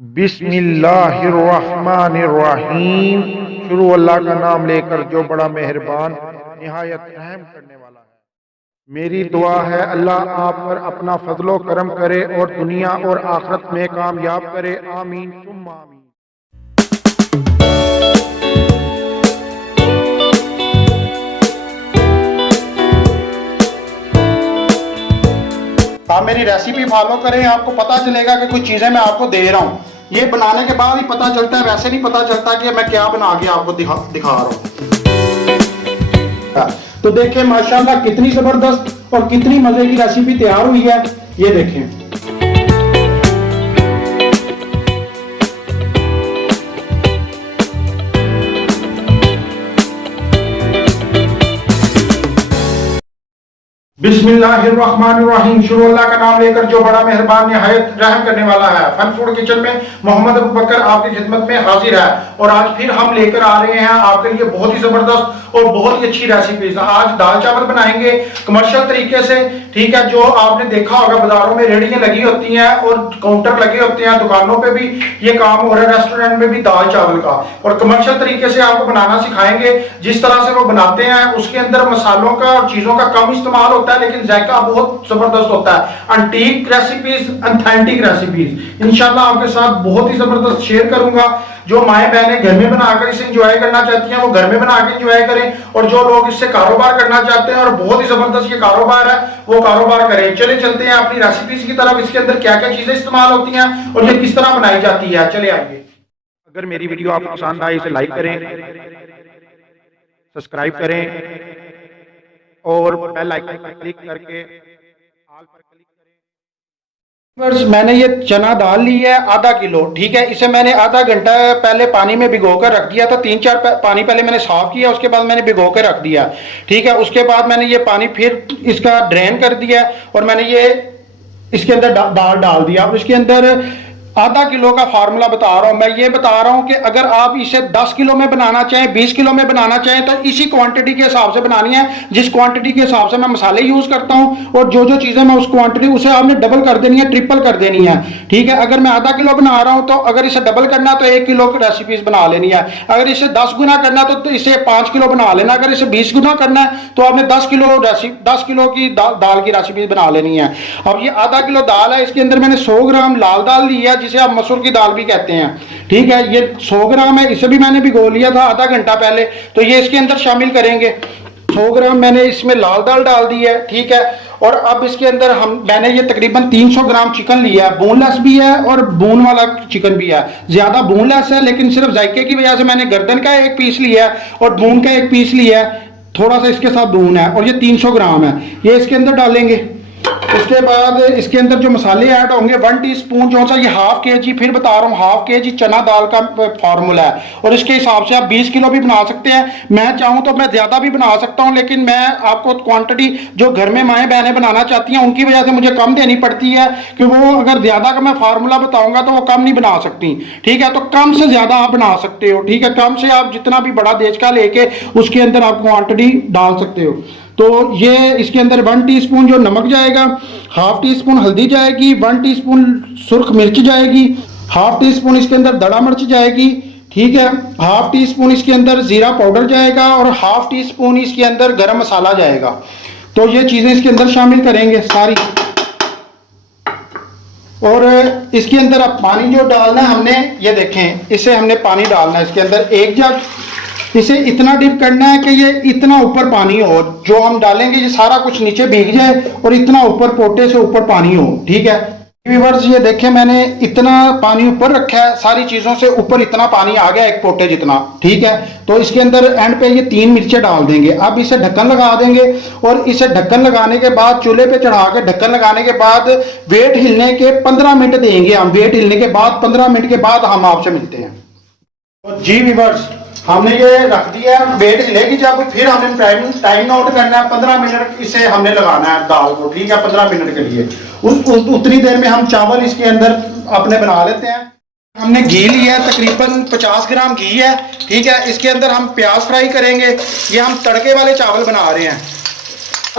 बिस्मिल्लाहिर्रहमानिर्रहीम। शुरू अल्लाह का नाम लेकर जो बड़ा मेहरबान निहायत रहम करने वाला है। मेरी दुआ है अल्लाह आप पर अपना फजलो करम करे और दुनिया और आखिरत में कामयाब करे। आमीन सुम्मा आमीन। आप मेरी रेसिपी फॉलो करें, आपको पता चलेगा कि कुछ चीज़ें मैं आपको दे रहा हूँ। ये बनाने के बाद ही पता चलता है, वैसे नहीं पता चलता कि मैं क्या बना के आपको दिखा रहा हूँ। तो देखें माशाल्लाह कितनी ज़बरदस्त और कितनी मज़े की रेसिपी तैयार हुई है। ये देखें। बिस्मिल्लाहिर्रहमानिर्रहीम। शुरू अल्लाह का नाम लेकर जो बड़ा मेहरबान निहायत रहम करने वाला है। फन फूड किचन में मोहम्मद अबू बकर आपकी खिदमत में हाजिर है और आज फिर हम लेकर आ रहे हैं आपके लिए बहुत ही जबरदस्त और बहुत ही अच्छी रेसिपीज। आज दाल चावल बनाएंगे कमर्शियल तरीके से, ठीक है। जो आपने देखा होगा बाजारों में रेहड़ियां लगी होती हैं और काउंटर लगे होते हैं, दुकानों पे भी ये काम हो रहा है, रेस्टोरेंट में भी दाल चावल का। और कमर्शियल तरीके से आपको बनाना सिखाएंगे। जिस तरह से वो बनाते हैं उसके अंदर मसालों का और चीजों का कम इस्तेमाल होता है, लेकिन जायका बहुत जबरदस्त होता है। एंटीक रेसिपीज, ऑथेंटिक रेसिपीज इंशाल्लाह आपके साथ बहुत ही जबरदस्त शेयर करूंगा। जो माएँ बहनें घर में बनाकर इसे एंजॉय करना चाहती हैं वो घर में बना के एंजॉय करें, और जो लोग इससे कारोबार करना चाहते हैं और बहुत ही जबरदस्त ये कारोबार है वो कारोबार करें। चले चलते हैं अपनी रेसिपीज की तरफ। इसके अंदर क्या क्या चीजें इस्तेमाल होती हैं और ये किस तरह बनाई जाती है, चले आइए। अगर मेरी वीडियो आपको पसंद आए इसे लाइक करें, सब्सक्राइब करें और बेल आइकन पर क्लिक करके ऑल पर क्लिक करें। मैंने ये चना दाल ली है आधा किलो, ठीक है। इसे मैंने आधा घंटा पहले पानी में भिगो कर रख दिया था। 3-4 पानी पहले मैंने साफ किया, उसके बाद मैंने भिगो कर रख दिया, ठीक है। उसके बाद मैंने ये पानी फिर इसका ड्रेन कर दिया और मैंने ये इसके अंदर दाल डाल दिया। अब इसके अंदर आधा किलो का फार्मूला बता रहा हूं। मैं ये बता रहा हूं कि अगर आप इसे 10 किलो में बनाना चाहें, 20 किलो में बनाना चाहें, तो इसी क्वांटिटी के हिसाब से बनानी है। जिस क्वांटिटी के हिसाब से मैं मसाले यूज करता हूं और जो जो चीजें मैं उस क्वांटिटी उसे आपने डबल कर देनी है, ट्रिपल कर देनी है, ठीक है। अगर मैं आधा किलो बना रहा हूं तो अगर इसे डबल करना तो 1 किलो की रेसिपीज बना लेनी है। अगर इसे 10 गुना करना तो इसे 5 किलो बना लेना। अगर इसे 20 गुना करना है तो आपने 10 किलो की दाल की रेसिपी बना लेनी है। अब ये आधा किलो दाल है, इसके अंदर मैंने 100 ग्राम लाल दाल ली है जिसे आप मसूर की दाल भी कहते हैं, ठीक है। ये 100 ग्राम है, इसे भी मैंने भिगो लिया था आधा घंटा पहले, तो ये इसके अंदर शामिल करेंगे। 100 ग्राम मैंने इसमें लाल दाल डाल दी है, ठीक है। और अब इसके अंदर मैंने ये तकरीबन 300 ग्राम चिकन लिया है। बोनलेस भी है और बोन वाला चिकन भी है। ज्यादा बोनलेस है लेकिन सिर्फ जायके की वजह से मैंने गर्दन का एक पीस लिया है और बोन का एक पीस लिया है, थोड़ा सा इसके साथ बोन है। और ये 300 ग्राम है, ये इसके अंदर डालेंगे। उसके बाद इसके अंदर जो मसाले ऐड होंगे 1 टीस्पून, जो सा ये हाफ केजी, फिर बता रहा हूँ हाफ केजी चना दाल का फार्मूला है और इसके हिसाब से आप 20 किलो भी बना सकते हैं। मैं चाहूँ तो मैं ज्यादा भी बना सकता हूँ, लेकिन मैं आपको क्वांटिटी जो घर में माएँ बहनें बनाना चाहती हैं उनकी वजह से मुझे कम देनी पड़ती है, कि वो अगर ज्यादा का मैं फार्मूला बताऊंगा तो वो कम नहीं बना सकती, ठीक है। तो कम से ज्यादा आप बना सकते हो, ठीक है। कम से आप जितना भी बड़ा देश का लेके उसके अंदर आप क्वांटिटी डाल सकते हो। तो ये इसके अंदर 1 टीस्पून जो नमक जाएगा, हाफ टी स्पून हल्दी जाएगी, 1 टीस्पून सुर्ख मिर्च जाएगी, हाफ टी स्पून इसके अंदर दड़ा मिर्च जाएगी, ठीक है। हाफ टी स्पून इसके अंदर जीरा पाउडर जाएगा और हाफ टी स्पून इसके अंदर गरम मसाला जाएगा। तो ये चीजें इसके अंदर शामिल करेंगे सारी। और इसके अंदर अब पानी जो डालना है हमने, ये देखें, इसे हमने पानी डालना है इसके अंदर 1 जग। इसे इतना डिप करना है कि ये इतना ऊपर पानी हो, जो हम डालेंगे ये सारा कुछ नीचे भीग जाए और इतना ऊपर पोटे से ऊपर पानी हो, ठीक है। व्यूअर्स ये देखें मैंने इतना पानी ऊपर रखा है, सारी चीजों से ऊपर इतना पानी आ गया एक पोटे जितना, ठीक है। तो इसके अंदर एंड पे ये 3 मिर्चें डाल देंगे। अब इसे ढक्कन लगा देंगे और इसे ढक्कन लगाने के बाद चूल्हे पे चढ़ा के ढक्कन लगाने के बाद वेट हिलने के 15 मिनट देंगे हम। वेट हिलने के बाद 15 मिनट के बाद हम आपसे मिलते हैं। तो जी व्यूअर्स हमने ये रख दिया है, वेट हिलेगी जब फिर हमने टाइम नोट करना है। 15 मिनट इसे हमने लगाना है दाल को, ठीक है, 15 मिनट के लिए। उतनी देर में हम चावल इसके अंदर अपने बना लेते हैं। हमने घी लिया है, तकरीबन 50 ग्राम घी है, ठीक है। इसके अंदर हम प्याज फ्राई करेंगे। ये हम तड़के वाले चावल बना रहे हैं।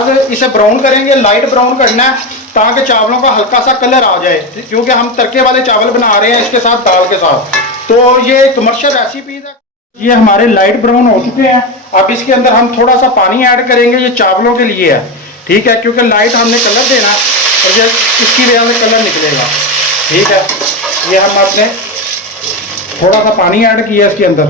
अब इसे ब्राउन करेंगे, लाइट ब्राउन करना है। ताकि चावलों का हल्का सा कलर आ जाए, क्योंकि हम तड़के वाले चावल बना रहे हैं इसके साथ दाल के साथ। तो ये कमर्शियल रेसिपी है। ये हमारे लाइट ब्राउन हो चुके हैं। अब इसके अंदर हम थोड़ा सा पानी ऐड करेंगे, ये चावलों के लिए है, ठीक है, क्योंकि लाइट हमने कलर देना है और ये इसकी वजह से कलर निकलेगा, ठीक है। ये हम आपने थोड़ा सा पानी ऐड किया इसके अंदर।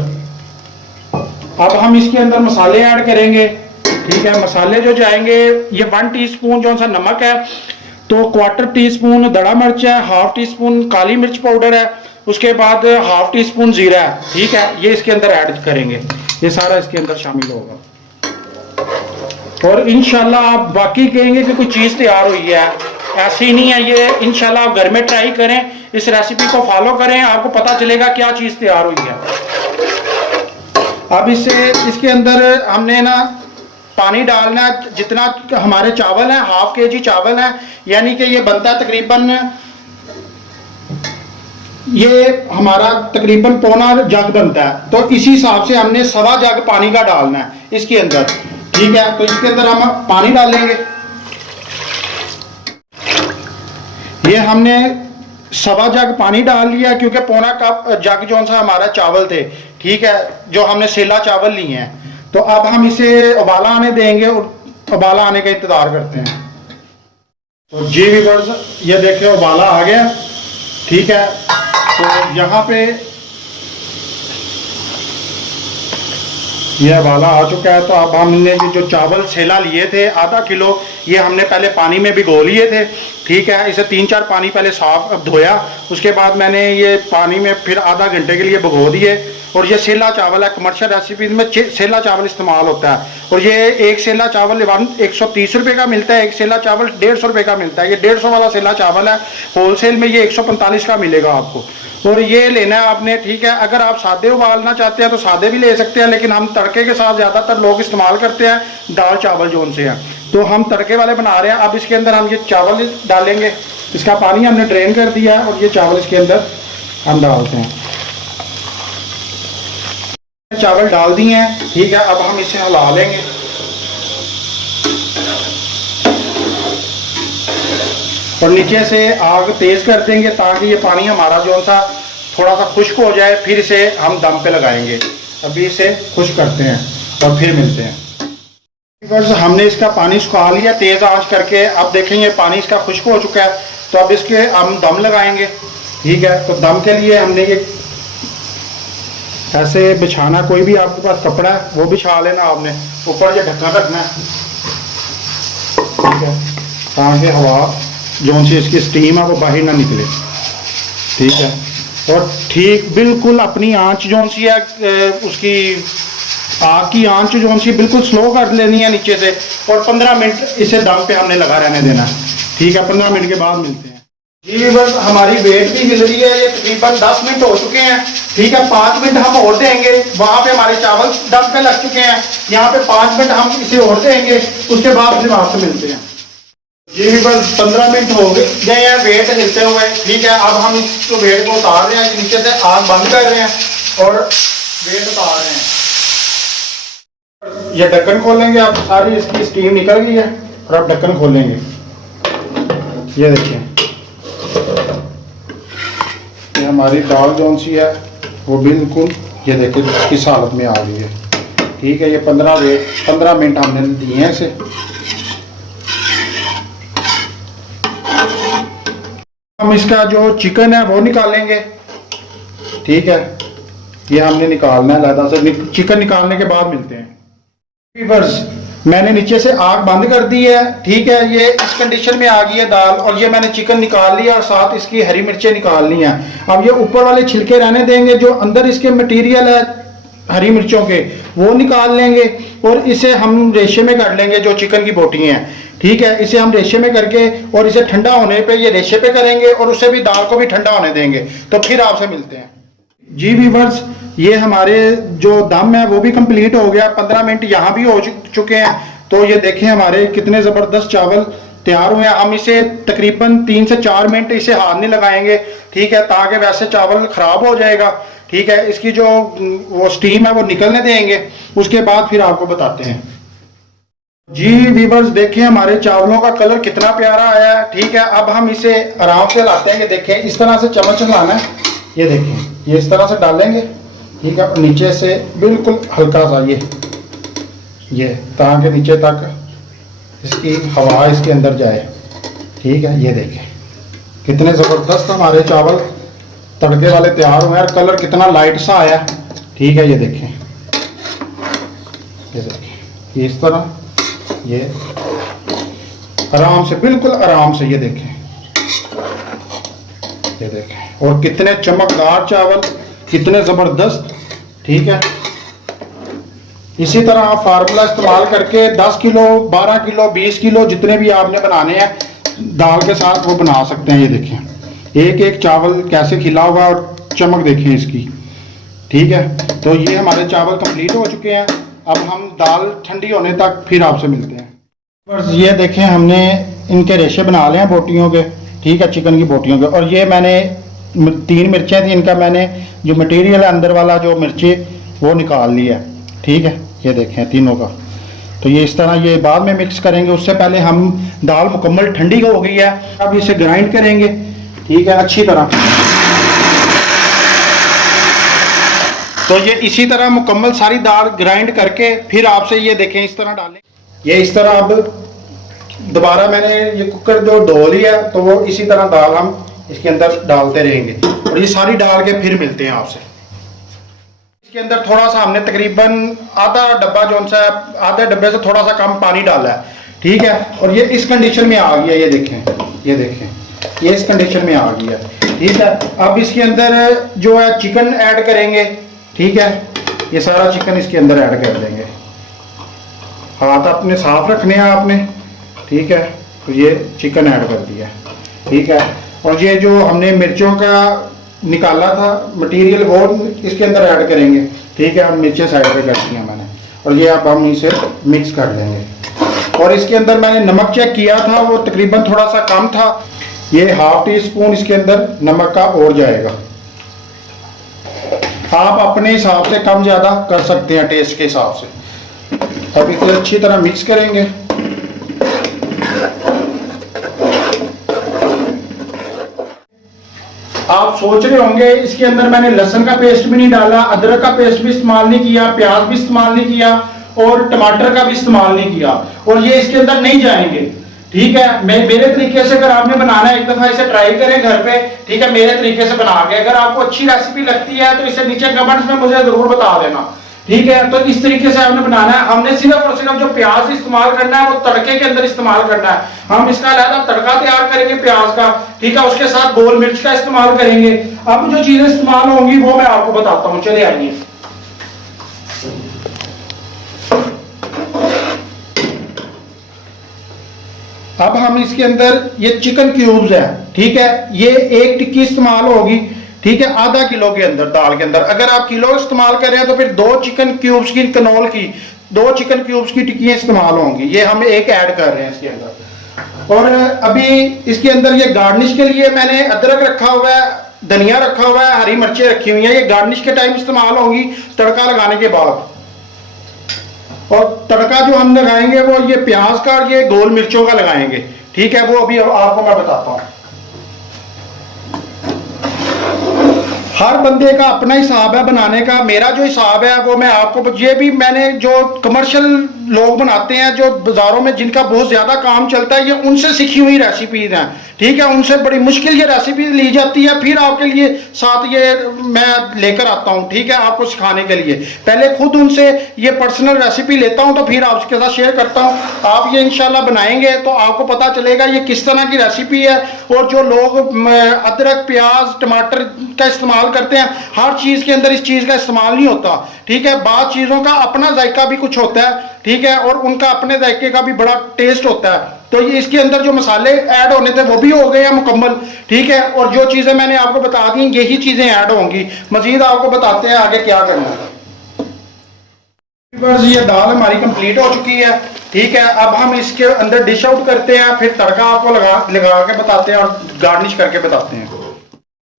अब हम इसके अंदर मसाले ऐड करेंगे, ठीक है। मसाले जो जाएंगे, ये 1 टीस्पून जो सा नमक है, तो 1/4 टीस्पून दड़ा मिर्च है, 1/2 टीस्पून काली मिर्च पाउडर है, उसके बाद 1/2 टीस्पून जीरा है, ठीक है। ये इसके अंदर ऐड करेंगे, ये सारा इसके अंदर शामिल होगा। और इंशाल्लाह आप वाकई कहेंगे कि कोई चीज़ तैयार हुई है, ऐसी नहीं है ये। इंशाल्लाह आप घर में ट्राई करें, इस रेसिपी को फॉलो करें, आपको पता चलेगा क्या चीज़ तैयार हुई है। अब इसके अंदर हमने ना पानी डालना है, जितना हमारे चावल है 1/2 kg चावल है, यानी कि ये बनता है तकरीबन, ये हमारा तकरीबन पौना जग बनता है। तो इसी हिसाब से हमने 1.25 जग पानी का डालना है इसके अंदर, ठीक है। तो इसके अंदर हम पानी डालेंगे, ये हमने 1.25 जग पानी डाल लिया, क्योंकि पौना कप जग जो सा हमारा चावल थे, ठीक है, जो हमने सेला चावल लिए हैं। तो अब हम इसे उबाला आने देंगे और उबाला आने का इंतजार करते हैं। तो जी व्यूअर्स, ये देखिए उबाला आ गया, ठीक है। तो यहाँ पे ये उबाला आ चुका है। तो अब हमने ये जो चावल सेला लिए थे 1/2 किलो, ये हमने पहले पानी में भिगो लिए थे, ठीक है। इसे 3-4 पानी पहले साफ धोया, उसके बाद मैंने ये पानी में फिर आधा घंटे के लिए भिगो दिए। और ये सेला चावल है, कमर्शियल रेसिपी में सेला चावल इस्तेमाल होता है। और ये एक सेला चावल 130 रुपये का मिलता है, एक सेला चावल 150 रुपये का मिलता है। ये 150 वाला सेला चावल है, होलसेल में ये 145 का मिलेगा आपको। और ये लेना है आपने, ठीक है। अगर आप सादे उबालना चाहते हैं तो सादे भी ले सकते हैं, लेकिन हम तड़के के साथ ज़्यादातर लोग इस्तेमाल करते हैं दाल चावल जो उनसे हैं, तो हम तड़के वाले बना रहे हैं। अब इसके अंदर हम ये चावल डालेंगे, इसका पानी हमने ड्रेन कर दिया और ये चावल इसके अंदर हम डालते हैं। चावल डाल दिए हैं, ठीक है। अब हम इसे हिला लेंगे, और नीचे से आग तेज कर देंगे ताकि ये पानी हमारा जो सा थोड़ा सा खुश्क हो जाए। फिर इसे हम दम पे लगाएंगे। अभी इसे खुश्क करते हैं और फिर मिलते हैं। हमने इसका पानी सुखा लिया तेज आंच करके। अब देखेंगे पानी इसका खुश्क हो चुका है, तो अब इसके हम दम लगाएंगे, ठीक है। तो दम के लिए हमने ये ऐसे बिछाना, कोई भी आपके पास कपड़ा है वो बिछा लेना आपने, ऊपर ये ढक्कन रखना है, ठीक है, ताकि हवा जो सी इसकी स्टीम है वो बाहर ना निकले, ठीक है। और ठीक बिल्कुल अपनी आंच जो सी है, उसकी आग की आंच जो सी बिल्कुल स्लो कर लेनी है नीचे से, और 15 मिनट इसे दम पे हमने लगा रहने देना है, ठीक है। 15 मिनट के बाद मिलते हैं। जी बस हमारी वेट भी हिल रही है, ये तकरीबन 10 मिनट हो चुके हैं, ठीक है। 5 मिनट हम और देंगे, वहाँ पे हमारे चावल दम पे लग चुके हैं, यहाँ पे 5 मिनट हम इसे और देंगे, उसके बाद फिर आपसे मिलते हैं। जी बस 15 मिनट हो गए हैं वेट हिलते हुए, ठीक है। अब हम इस वेट को उतार रहे हैं, नीचे से आग बंद कर रहे हैं और वेट उतार रहे हैं। ये ढक्कन खोलेंगे, अब सारी इसकी स्टीम निकल गई है, और अब ढक्कन खोलेंगे। ये देखिए, ये हमारी दाल जौन सी है वो बिल्कुल, ये देखिए किस हालत में आ गई है, ठीक है। ये 15 मिनट हमने दिए हैं इसे। हम इसका जो चिकन है वो निकालेंगे, ठीक है। ये हमने निकालना है अलग से, चिकन निकालने के बाद मिलते हैं। व्यूअर्स, मैंने नीचे से आग बंद कर दी है, ठीक है। ये इस कंडीशन में आ गई है दाल, और ये मैंने चिकन निकाल लिया और साथ इसकी हरी मिर्चें निकाल ली हैं। अब ये ऊपर वाले छिलके रहने देंगे, जो अंदर इसके मटेरियल है हरी मिर्चों के वो निकाल लेंगे, और इसे हम रेशे में कर लेंगे जो चिकन की बोटी हैं, ठीक है। इसे हम रेशे में करके और इसे ठंडा होने पे ये रेशे पे करेंगे, और उससे भी दाल को भी ठंडा होने देंगे। तो फिर आपसे मिलते हैं। जी व्यूअर्स, ये हमारे जो दम है वो भी कंप्लीट हो गया, 15 मिनट यहाँ भी हो चुके हैं। तो ये देखें हमारे कितने ज़बरदस्त चावल तैयार हुए हैं। हम इसे तकरीबन 3 से 4 मिनट इसे हाथ नहीं लगाएंगे, ठीक है, ताकि वैसे चावल ख़राब हो जाएगा, ठीक है। इसकी जो वो स्टीम है वो निकलने देंगे, उसके बाद फिर आपको बताते हैं। जी वीवर्स, देखिए हमारे चावलों का कलर कितना प्यारा आया है। ठीक है, अब हम इसे आराम से लाते हैं। ये देखें, इस तरह से चम्मच लाना है। ये देखें, ये इस तरह से डालेंगे। ठीक है, नीचे से बिल्कुल हल्का सा ये ताकि नीचे तक इसकी हवा इसके अंदर जाए। ठीक है, ये देखें कितने ज़बरदस्त हमारे चावल तड़के वाले तैयार हुए हैं और कलर कितना लाइट सा आया। ठीक है, ये देखें, इस तरह ये आराम से, बिल्कुल आराम से, ये देखें, ये देखें, और कितने चमकदार चावल, कितने ज़बरदस्त। ठीक है, इसी तरह आप फार्मूला इस्तेमाल करके 10 किलो, 12 किलो, 20 किलो जितने भी आपने बनाने हैं दाल के साथ वो बना सकते हैं। ये देखें एक एक चावल कैसे खिला हुआ है और चमक देखें इसकी। ठीक है, तो ये हमारे चावल कंप्लीट हो चुके हैं। अब हम दाल ठंडी होने तक फिर आपसे मिलते हैं। बस ये देखें, हमने इनके रेशे बना लिए हैं बोटियों के। ठीक है, चिकन की बोटियों के। और ये मैंने 3 मिर्चें थी, इनका मैंने जो मटेरियल है अंदर वाला जो मिर्चें वो निकाल लिया है। ठीक है, ये देखें तीनों का। तो ये इस तरह ये बाद में मिक्स करेंगे। उससे पहले हम दाल मुकम्मल ठंडी हो गई है, अब इसे ग्राइंड करेंगे। ठीक है, अच्छी तरह। तो ये इसी तरह मुकम्मल सारी दाल ग्राइंड करके फिर आपसे ये देखें इस तरह डालें। ये इस तरह अब दोबारा मैंने ये कुकर जो धो लिया, तो वो इसी तरह दाल हम इसके अंदर डालते रहेंगे और ये सारी डाल के फिर मिलते हैं आपसे। इसके अंदर थोड़ा सा हमने तकरीबन आधा डब्बा जो सा, आधे डब्बे से थोड़ा सा कम पानी डाला है। ठीक है, और ये इस कंडीशन में आ गया। ये देखें, ये देखें, ये इस कंडीशन में आ गया। ठीक है, अब इसके अंदर जो है चिकन ऐड करेंगे। ठीक है, ये सारा चिकन इसके अंदर ऐड कर देंगे। हाथ अपने साफ रखने हैं आपने। ठीक है, तो ये चिकन ऐड कर दिया। ठीक है, और ये जो हमने मिर्चों का निकाला था मटेरियल वो इसके अंदर ऐड करेंगे। ठीक है, अब मिर्चें साइड पे कर दी हैं मैंने, और ये अब हम इसे मिक्स कर लेंगे। और इसके अंदर मैंने नमक चेक किया था, वो तकरीबन थोड़ा सा कम था। ये ½ टीस्पून इसके अंदर नमक का और जाएगा। आप अपने हिसाब से कम ज़्यादा कर सकते हैं टेस्ट के हिसाब से। अब इसे अच्छी तरह मिक्स करेंगे। आप सोच रहे होंगे इसके अंदर मैंने लहसुन का पेस्ट भी नहीं डाला, अदरक का पेस्ट भी इस्तेमाल नहीं किया, प्याज भी इस्तेमाल नहीं किया और टमाटर का भी इस्तेमाल नहीं किया, और ये इसके अंदर नहीं जाएंगे। ठीक है, मेरे तरीके से अगर आपने बनाना है एक दफा इसे ट्राई करें घर पे। ठीक है, मेरे तरीके से बना के अगर आपको अच्छी रेसिपी लगती है तो इसे नीचे कमेंट्स में मुझे जरूर बता देना। ठीक है, तो इस तरीके से आपने बनाना है। हमने सिर्फ और सिर्फ जो प्याज इस्तेमाल करना है वो तड़के के अंदर इस्तेमाल करना है। हम इसका अलग तड़का तैयार करेंगे प्याज का। ठीक है, उसके साथ गोल मिर्च का इस्तेमाल करेंगे। अब जो चीजें इस्तेमाल होंगी वो मैं आपको बताता हूँ। चले आइए। अब हम इसके अंदर ये चिकन क्यूब्स है। ठीक है, ये 1 टिक्की इस्तेमाल होगी। ठीक है, ½ किलो के अंदर दाल के अंदर। अगर आप किलो इस्तेमाल कर रहे हैं तो फिर 2 चिकन क्यूब्स की कनौल की 2 चिकन क्यूब्स की टिक्कियां इस्तेमाल होंगी। ये हम एक ऐड कर रहे हैं इसके अंदर। और अभी इसके अंदर ये गार्निश के लिए मैंने अदरक रखा हुआ है, धनिया रखा हुआ है, हरी मिर्चें रखी हुई हैं। ये गार्निश के टाइम इस्तेमाल होंगी तड़का लगाने के बाद। और तड़का जो हम लगाएंगे वो ये प्याज का और ये गोल मिर्चों का लगाएंगे। ठीक है, वो अभी आपको मैं बताता हूँ। हर बंदे का अपना हिसाब है बनाने का। मेरा जो हिसाब है वो मैं आपको, ये भी मैंने जो कमर्शियल लोग बनाते हैं जो बाजारों में जिनका बहुत ज्यादा काम चलता है, ये उनसे सीखी हुई रेसिपीज हैं। ठीक है, उनसे बड़ी मुश्किल ये रेसिपी ली जाती है, फिर आपके लिए साथ ये मैं लेकर आता हूँ। ठीक है, आपको सिखाने के लिए पहले खुद उनसे ये पर्सनल रेसिपी लेता हूँ, तो फिर आपके साथ शेयर करता हूँ। आप ये इंशाल्लाह बनाएंगे तो आपको पता चलेगा ये किस तरह की रेसिपी है। और जो लोग अदरक, प्याज, टमाटर का इस्तेमाल करते हैं, हर चीज के अंदर इस चीज का इस्तेमाल नहीं होता। ठीक है, बाद चीजों का अपना जायका भी कुछ होता है। ठीक है, और उनका अपने जायके का भी बड़ा टेस्ट होता है। तो ये इसके अंदर जो मसाले ऐड होने थे वो भी हो गए हैं मुकम्मल। ठीक है, और जो चीजें मैंने आपको बता दी यही चीजें ऐड होंगी। मजीद आपको बताते हैं आगे क्या करना है। बस ये दाल हमारी कंप्लीट हो चुकी है। ठीक है, अब हम इसके अंदर डिश आउट करते हैं, फिर तड़का आपको लगा के बताते हैं और गार्निश करके बताते हैं।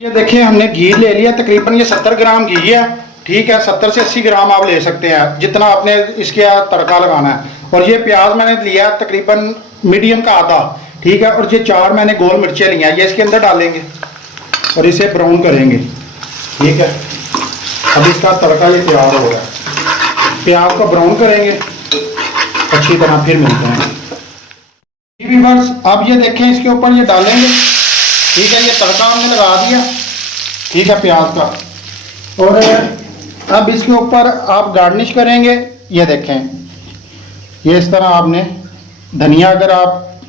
ये देखिए, हमने घी ले लिया, तकरीबन ये 70 ग्राम घी है। ठीक है, 70 से 80 ग्राम आप ले सकते हैं जितना आपने इसके तड़का लगाना है। और ये प्याज मैंने लिया तकरीबन मीडियम का आधा, ठीक है। और ये 4 मैंने गोल मिर्चें ली हैं, ये इसके अंदर डालेंगे और इसे ब्राउन करेंगे, ठीक है। अब इसका तड़का ये तैयार हो रहा है, प्याज को ब्राउन करेंगे अच्छी तरह, फिर मिलते हैं व्यूअर्स। अब ये देखें इसके ऊपर ये डालेंगे, ठीक है। ये तड़का हमने लगा दिया, ठीक है, प्याज का। और अब इसके ऊपर आप गार्निश करेंगे, ये देखें ये इस तरह आपने धनिया अगर आप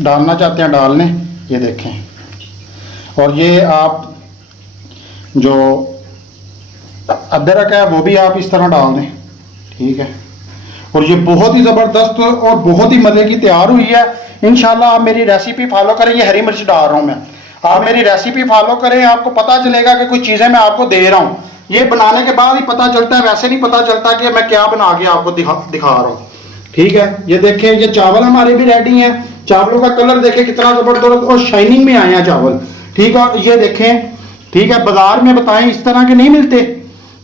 डालना चाहते हैं डाल लें, ये देखें। और ये आप जो अदरक है वो भी आप इस तरह डाल दें, ठीक है। और ये बहुत ही ज़बरदस्त और बहुत ही मज़े की तैयार हुई है। इंशाल्लाह आप मेरी रेसिपी फॉलो करें। ये हरी मिर्च डाल रहा हूँ मैं, आप मेरी रेसिपी फॉलो करें, आपको पता चलेगा कि कुछ चीज़ें मैं आपको दे रहा हूँ। ये बनाने के बाद ही पता चलता है, वैसे नहीं पता चलता कि मैं क्या बना के आपको दिखा रहा हूँ, ठीक है। ये देखें ये चावल हमारे भी रेडी हैं। चावलों का कलर देखें कितना ज़बरदस्त और शाइनिंग में आए हैं चावल, ठीक है। और ये देखें, ठीक है, बाजार में बताएं इस तरह के नहीं मिलते,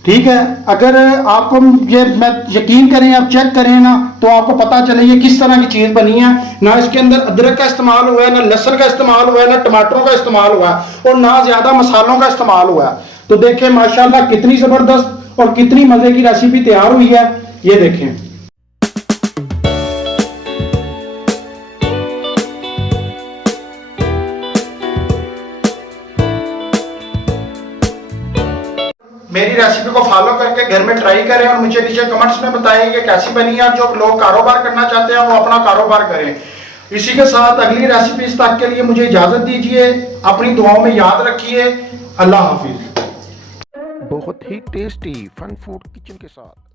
ठीक है। अगर आपको ये मैं यकीन करें, आप चेक करें ना, तो आपको पता चले ये किस तरह की चीज़ बनी है। ना इसके अंदर अदरक का इस्तेमाल हुआ है, ना लहसुन का इस्तेमाल हुआ है, ना टमाटरों का इस्तेमाल हुआ है, और ना ज़्यादा मसालों का इस्तेमाल हुआ है। तो देखें माशाल्लाह कितनी ज़बरदस्त और कितनी मज़े की रेसिपी तैयार हुई है, ये देखें। मेरी रेसिपी को फॉलो करके घर में ट्राई करें और मुझे नीचे कमेंट्स में बताएं कि कैसी बनी है। जो लोग कारोबार करना चाहते हैं वो अपना कारोबार करें। इसी के साथ अगली रेसिपी तक के लिए मुझे इजाजत दीजिए। अपनी दुआओं में याद रखिए। अल्लाह हाफिज। बहुत ही टेस्टी फन फूड किचन के साथ